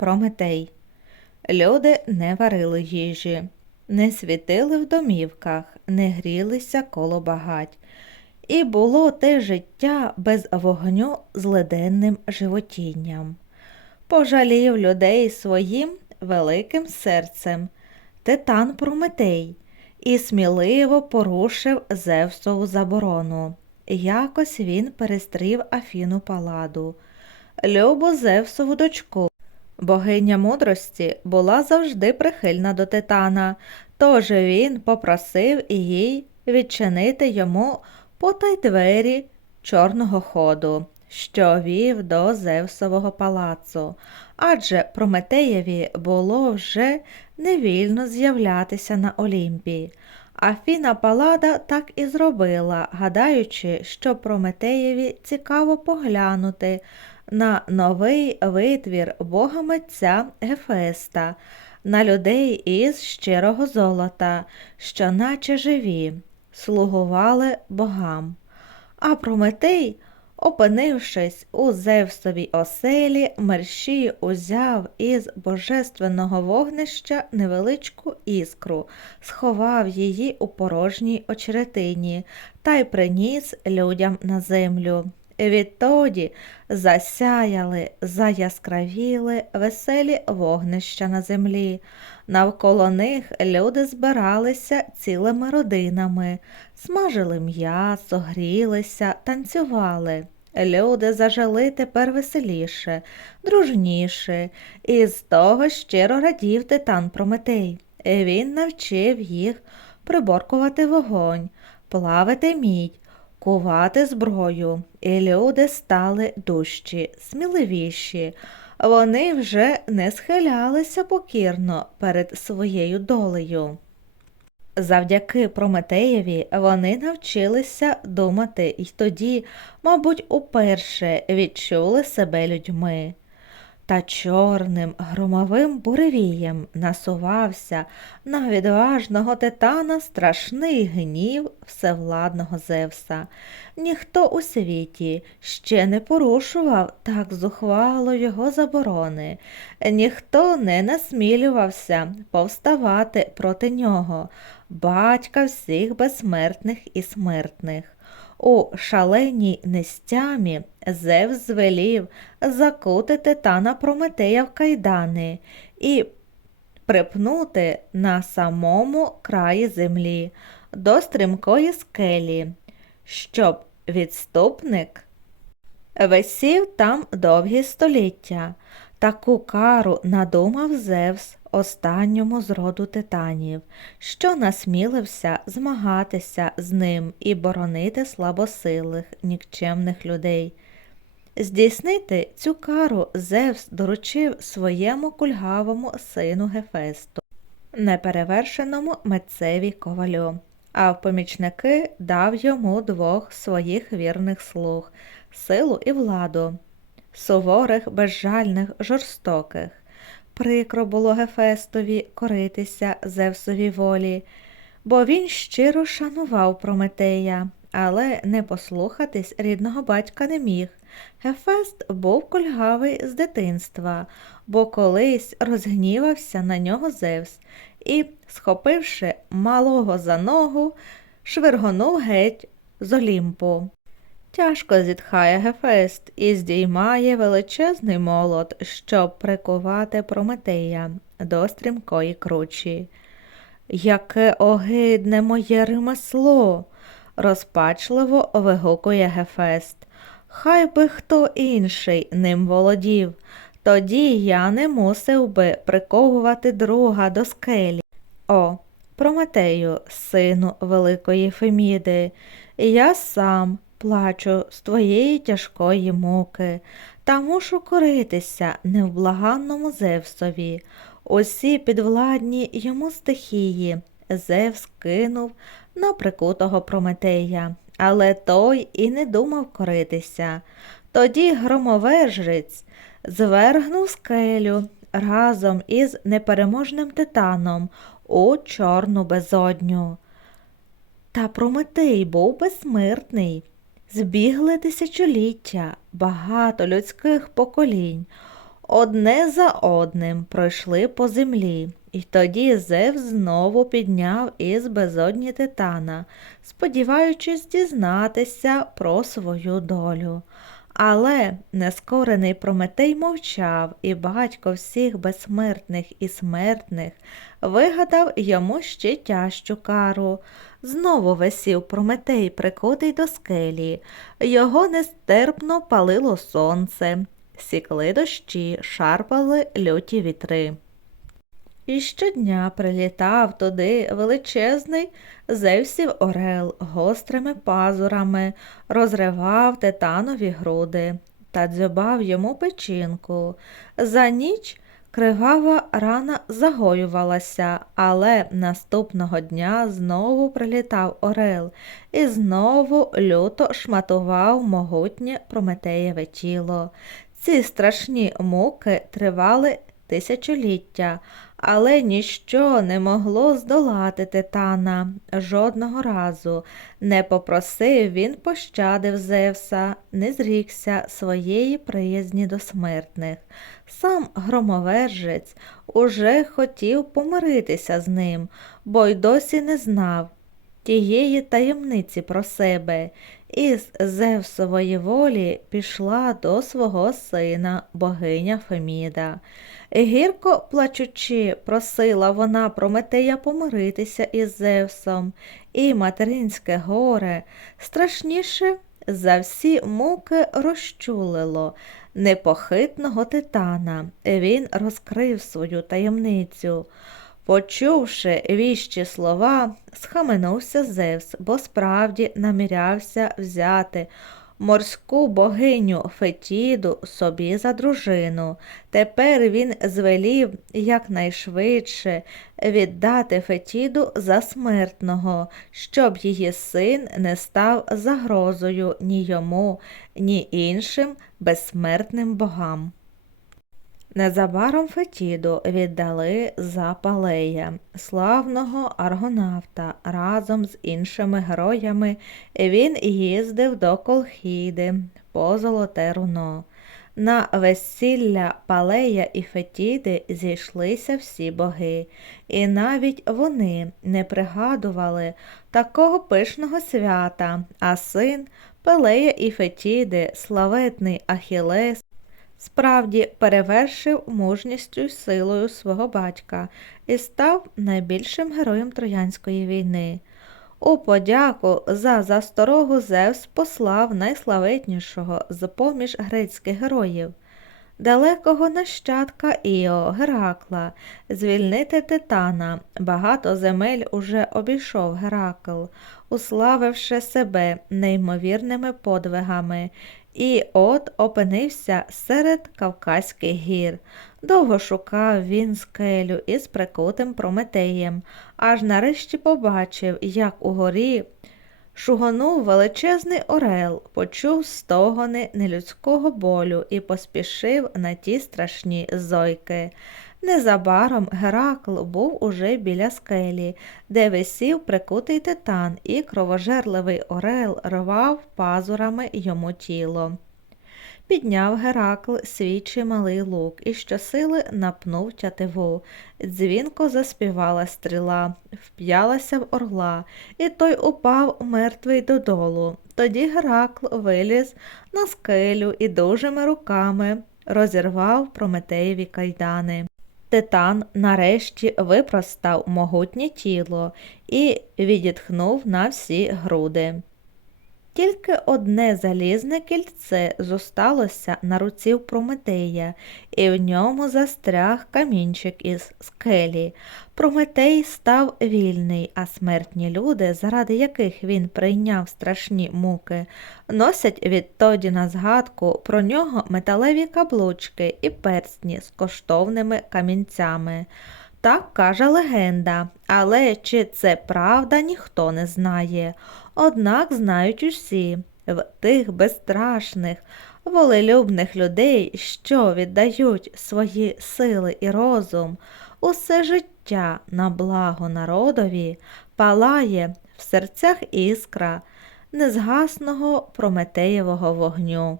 Прометей. Люди не варили їжі, не світили в домівках, не грілися коло багать. І було те життя без вогню з леденним животінням. Пожалів людей своїм великим серцем титан Прометей і сміливо порушив Зевсову заборону. Якось він перестрів Афіну Паладу, любу Зевсову дочку. Богиня мудрості була завжди прихильна до титана, тож він попросив їй відчинити йому потай двері чорного ходу, що вів до Зевсового палацу, адже Прометеєві було вже невільно з'являтися на Олімпі. Афіна Палада так і зробила, гадаючи, що Прометеєві цікаво поглянути на новий витвір бога митця Гефеста, на людей із щирого золота, що наче живі, слугували богам. А Прометей, опинившись у Зевсовій оселі, мерщій узяв із божественного вогнища невеличку іскру, сховав її у порожній очеретині та й приніс людям на землю. Відтоді засяяли, заяскравіли веселі вогнища на землі. Навколо них люди збиралися цілими родинами, смажили м'ясо, грілися, танцювали. Люди зажили тепер веселіше, дружніше, і з того щиро радів титан Прометей. Він навчив їх приборкувати вогонь, плавити мідь, кувати зброю, і люди стали дужчі, сміливіші. Вони вже не схилялися покірно перед своєю долею. Завдяки Прометеєві вони навчилися думати і тоді, мабуть, уперше відчули себе людьми. Та чорним громовим буревієм насувався на відважного титана страшний гнів всевладного Зевса. Ніхто у світі ще не порушував так зухвало його заборони, ніхто не насмілювався повставати проти нього, батька всіх безсмертних і смертних. У шаленій нестямі Зевс звелів закути титана Прометея в кайдани і припнути на самому краї землі до стрімкої скелі, щоб відступник висів там довгі століття. Таку кару надумав Зевс останньому з роду титанів, що насмілився змагатися з ним і боронити слабосилих, нікчемних людей. Здійснити цю кару Зевс доручив своєму кульгавому сину Гефесту, неперевершеному митцеві ковалю, а в помічники дав йому двох своїх вірних слуг силу і владу, суворих, безжальних, жорстоких. Прикро було Гефестові коритися Зевсовій волі, бо він щиро шанував Прометея, але не послухатись рідного батька не міг. Гефест був кульгавий з дитинства, бо колись розгнівався на нього Зевс і, схопивши малого за ногу, швиргонув геть з Олімпу. Тяжко зітхає Гефест і здіймає величезний молот, щоб прикувати Прометея до стрімкої кручі. Яке огидне моє ремесло, розпачливо вигукує Гефест. Хай би хто інший ним володів, тоді я не мусив би приковувати друга до скелі. О, Прометею, сину великої Феміди, я сам плачу з твоєї тяжкої муки, та мушу коритися невблаганному Зевсові. Усі підвладні йому стихії Зевс кинув на прикутого Прометея, але той і не думав коритися. Тоді громовержець звергнув скелю разом із непереможним титаном у чорну безодню. Та Прометей був безсмертний. Збігли тисячоліття, багато людських поколінь. одне за одним пройшли по землі, і тоді Зевс знову підняв із безодні Титана, сподіваючись дізнатися про свою долю. Але нескорений Прометей мовчав, і батько всіх безсмертних і смертних вигадав йому ще тяжчу кару. Знову висів Прометей, прикутий до скелі. Його нестерпно палило сонце, сікли дощі, шарпали люті вітри. І щодня прилітав туди величезний Зевсів орел гострими пазурами, розривав титанові груди та дзьобав йому печінку. За ніч кривава рана загоювалася, але наступного дня знову прилітав орел і знову люто шматував могутнє Прометеєве тіло. Ці страшні муки тривали тисячоліття, але ніщо не могло здолати Титана жодного разу. Не попросив він пощадив Зевса, не зрікся своєї приязні до смертних. Сам громовержець уже хотів помиритися з ним, бо й досі не знав тієї таємниці про себе, і з Зевсової волі пішла до свого сина богиня Феміда. Гірко плачучи, просила вона Прометея помиритися із Зевсом, і материнське горе страшніше за всі муки розчулило непохитного титана. Він розкрив свою таємницю. Почувши віщі слова, схаменувся Зевс, бо справді намірявся взяти морську богиню Фетіду собі за дружину. Тепер він звелів якнайшвидше віддати Фетіду за смертного, щоб її син не став загрозою ні йому, ні іншим безсмертним богам. Незабаром Фетіду віддали за Палея, славного аргонавта. Разом з іншими героями він їздив до Колхіди по золоте руно. На весілля Палея і Фетіди зійшлися всі боги, і навіть вони не пригадували такого пишного свята, а син Пелея і Фетіди, славетний Ахілес, справді перевершив мужністю й силою свого батька і став найбільшим героєм Троянської війни. У подяку за засторогу Зевс послав найславетнішого з поміж грецьких героїв, далекого нащадка Іо Геракла, звільнити Титана. Багато земель уже обійшов Геракл, уславивши себе неймовірними подвигами і от опинився серед Кавказьких гір. Довго шукав він скелю із прикутим Прометеєм, аж нарешті побачив, як угорі шугонув величезний орел, почув стогони нелюдського болю і поспішив на ті страшні зойки. Незабаром Геракл був уже біля скелі, де висів прикутий титан, і кровожерливий орел рвав пазурами йому тіло. Підняв Геракл свій чималий лук і щосили напнув тятиву. Дзвінко заспівала стріла, вп'ялася в орла, і той упав мертвий додолу. Тоді Геракл виліз на скелю і дужими руками розірвав Прометеєві кайдани. Титан нарешті випростав могутнє тіло і відітхнув на всі груди. Тільки одне залізне кільце зосталося на руці Прометея, і в ньому застряг камінчик із скелі. Прометей став вільний, а смертні люди, заради яких він прийняв страшні муки, носять відтоді на згадку про нього металеві каблучки і перстні з коштовними камінцями. Так каже легенда, але чи це правда, ніхто не знає. Однак знають усі в тих безстрашних, волелюбних людей, що віддають свої сили і розум, усе життя на благо народові палає в серцях іскра незгасного Прометеєвого вогню.